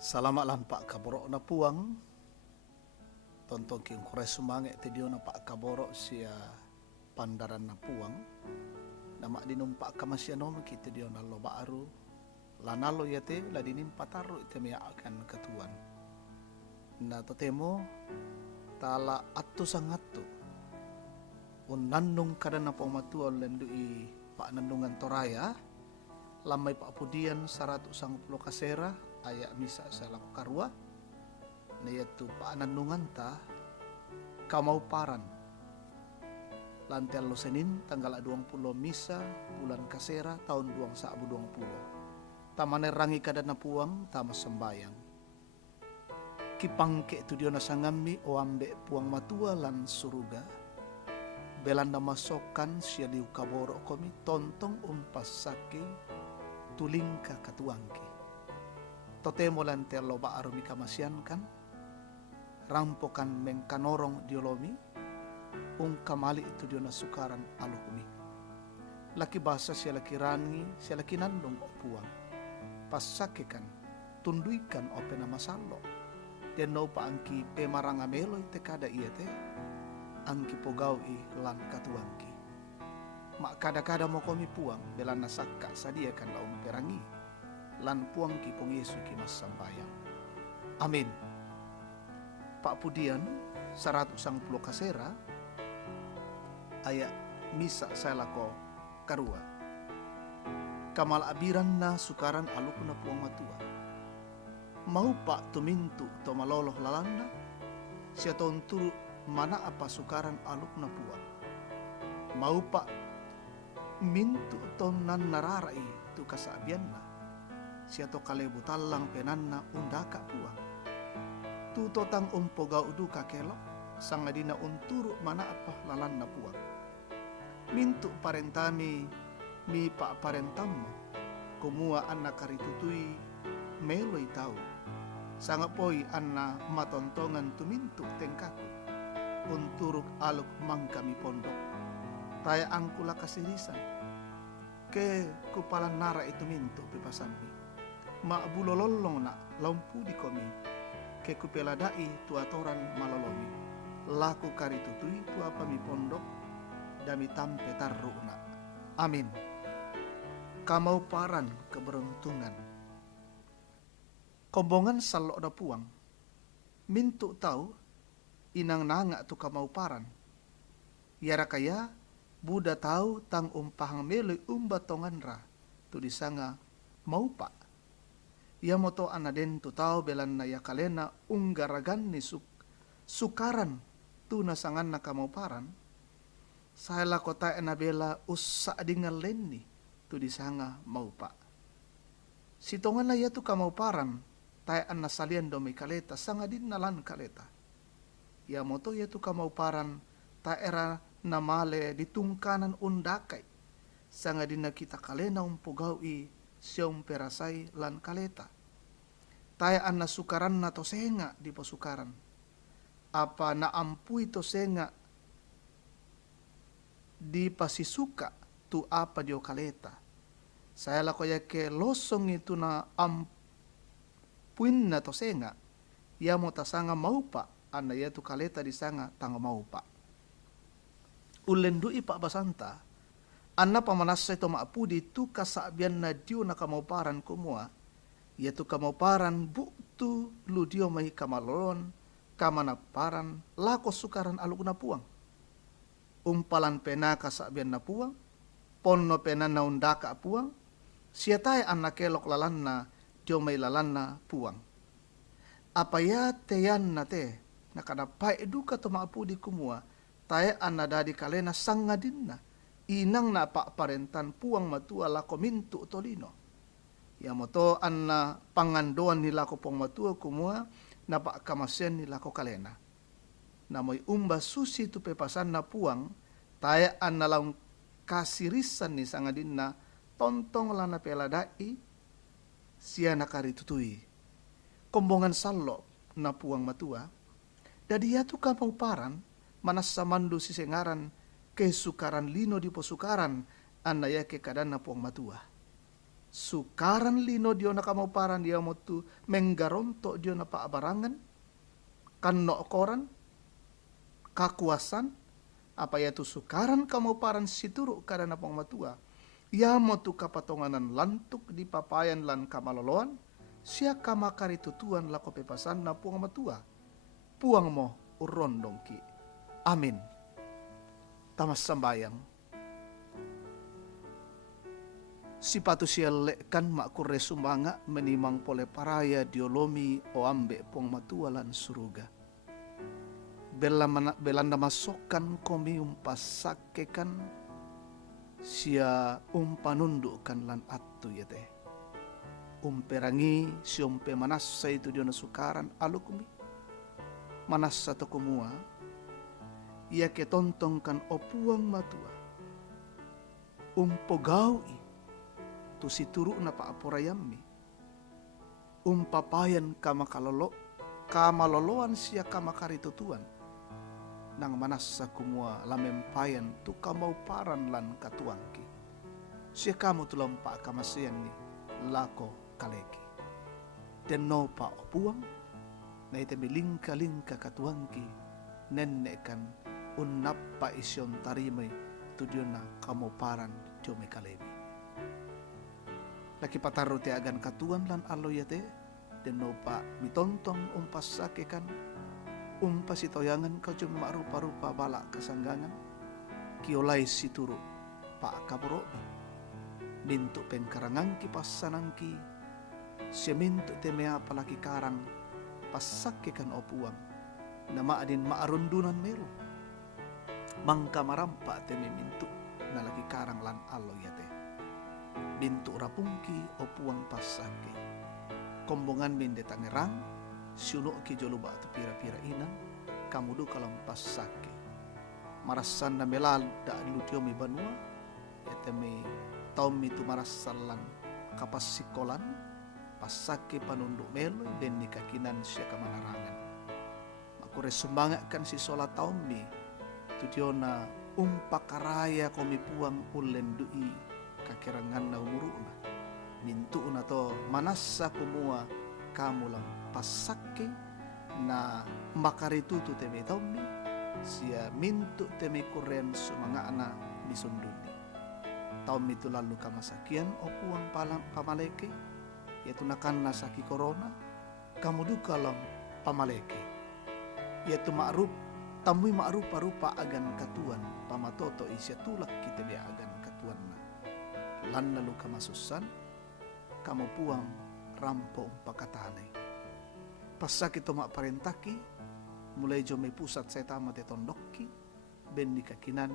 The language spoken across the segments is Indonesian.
Salamat lang Pak Kaboro na puwang. Tontong king kure sumange ti dio na Pak Kaboro siya pandaran na puwang. Nama dinumpa kamasyanom kita dio na loba aru. Lanalo yate ladinim pataru ite mea akan katuan. Na totemo tala atto sangatto. Unannung kada na pamatua lendu i Pak Nandungan Toraya. Lamay paapudian 110 kasera ayak misa sa lako karua na yatu paananungan ta kamauparan lantel lo Senin tanggal 20 misa bulan kasera tahun 2020 tamane rangi kada na puang tama sembayang kipangke tu dio na sangami o ambe puang matua lan suruga belanda masokan sia liu kaboro komi tontong umpasake tulingka katuangki totemo lan terloba arumi kamasyan kan rampokan mengkanorong diolomi kamali itu dia nasukaran aluhumi laki basa siya laki rangi siya laki nandong puang pasakekan tunduikan opena masalo dan no pa angki pemaranga melo ite kada iete angki pogawi lan katuangki mak kada-kada mo komi puang belan nasakka sadia kan laum perangi lan puang ki pong Yesu ki mas sambayang. Amin. Pak Pudian 110 kasera ayak misa saya lako karua. Kamal abiran na sukaran aluk na puang matua. Mau pak tumintu to maloloh lalanda siya tonturu mana apa sukaran aluk na puang. Mau pak mintu to nan nararai tu kasabian na siya to kalebu talang penanna undaka puang. Tu totang umpoga udu kakelo sangadina unturu mana apa lalan na puang. Mintu parentami mi pak parentammo kumua anna karitutui meloi tau. Sangat poi anna matontongan tumintu tengkaku unturuk aluk mangkami pondok. Taya angkula kasirisan ke kupalan nara itu mintu pipasampi. Mak bulololong na lampu di komi ke kupeladai tuatoran malolomi laku karitutui tu apa mi pondok dami tampe tarruna. Amin. Kamau paran keberuntungan kombongan salok da puang mintu tau inang nanga tu kamau paran yara kaya buda tau tang umpahang meloi umbatongan ra tu disanga mau pak ia moto anaden tu tau belan na ya kalena unggaragan ni sukaran tu nasangan na kamauparan saya lakota enabela usa dingal lenni tu disanga mau pak sitongan na ya tu kamauparan tay an nasalian domi kaleta sanga din nalan kaleta ia moto ya tu kamauparan ta era namale ditungkanan undakai sanga din na kita kalena umpugawi siom perasai lan kaleta. Taya anna sukaran na to senga di posukaran. Apa na ampui to senga di pasisuka tu apa dio kaleta. Saya lako ya ke losong itu na ampuin na to senga. Ya mo tasanga maupa anna ya tu kaleta di sanga tanga maupa. Ulendui pak basanta. Anna pamanasa ito maapudi tu kasabian na diyo na kamauparan kumua. Yaitu kamauparan buktu lu diyo may kamalon, kamanaparan, lako sukaran aluk na puang. Umpalan pena kasabian na puang, ponno pena na undaka puang, siya tayo an nakelok lalan na diyo may lalan na puang. Apaya teyan na te, nakadapay eduka to maapudi kumua, tayo an nadadi kalena sangadin na. Inang na pak parentan puang matua lako mintu tolino. Ya moto anna pangandoan ni lako pong matua kumua na pak kamasen ni lako kalena. Namoy umba susi tu pepasan na puang taya anna laung kasirisan ni sangadin na tontong lana peladai siya nakaritutui. Kombongan salo na puang matua. Dadi tu kamau paran manas samandu si sengaran kesukaran lino di posukaran anaya ke kadana puang matua. Sukaran lino dio na kamauparan dia mo tu menggaronto dio na paabarangan, kanno koran, kakuasan, apa ya tu sukaran kamauparan situru kada na pong matua. Ya mo tu kapatonganan lantuk di papayan lan kamaloloan, siya kamakaritutuan lako pepasan na puang matua. Puang mo urondongki. Amin. Tamas sambayang. Sipatu siya lekan makure sumbanga menimang pole paraya diolomi o ambe puang matua lan suruga. Belanda masokan komi umpasakekan siya umpanundukan lan attu yete. Umperangi si umpe manasa itu dia nasukaran alukumi. Manasa to kumua. Ia ketontongkan opuang matua. Umpogaui. Tu si turu na paapurayami. Umpapayan kamaloloan siya kamakaritutuan. Nang manasa kumua lamempayan tu kamauparan lan katuangki. Siya kamu tulampa kamasiyan ni lako kaleki. Tenno pa opuang na itemi lingka katuangki nennekan unnappa isyon tarimay tudyon na kamauparan jome kalemi. Laki pataru te agan katuan lan aloyate tenno pa mitontong umpasakekan umpasitoyangan kau cuma rupa-rupa balak kesanggangan kiolai situru pa kaborobi mintu pengkarangan pasanangki semintu temea palaki karang pasakekan opuang nama adin maarundunan melu mangka marampa teme mintu na laki karang lan alo yate mintu rapungki opuang pasake kombongan minde tangerang siulo ki joluba tu pira-pira inang kamudu kalam pasake marasan na melal da lutiomi banua yateme taum itu marasalan kapasikolan pasake panunduk melo benni kakinan siya kamanarangan makure sumbangakan si sola taumi tudiona umpakaraya komi puang ulendui kakirangan na umuruna mintu na to manasa kumua kamu lang pasake na makaritutu teme taumi siya mintu teme kuren sumanga na misunduni taum itu lalu kamasakian opuang pamaleke yaitu nakan nasaki corona kamu duka lang pamaleke yaitu ma'ruf tamui ma'ruf parupa agan katuan pamatoto isya tulak kita dia agan katuan na lan lalu kamasusan kamu puang rampo pakatane pasak itu mak parentaki mulai jome pusat saya tamat tondokki bendi kakinan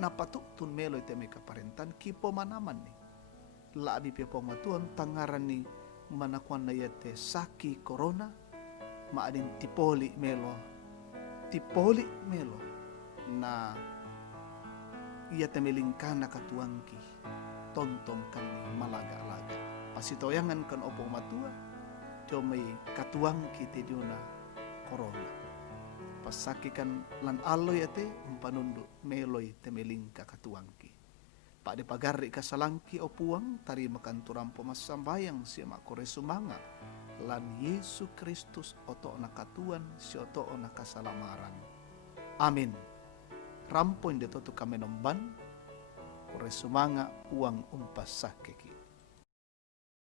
napatuk tun melo ite meka parentan kipo manaman ni labi pepo matuan tangaran ni manakuan na yate saki corona maadin tipoli melo na iya temelingkana katuangki tonton kami malaga-laga pasitoyangan kan opo matua jomai katuangki tediona corona pasakikan lan allo yate umpanundu meloi temelingka katuangki pak de pagarri kasalangki opuang tari makan turampo masambayang siya makore sumanga lan Yesus Kristus oto na katuan si oto na kasalamaran amin rampo inde totu kamenomban kore sumanga uang umpas sakiki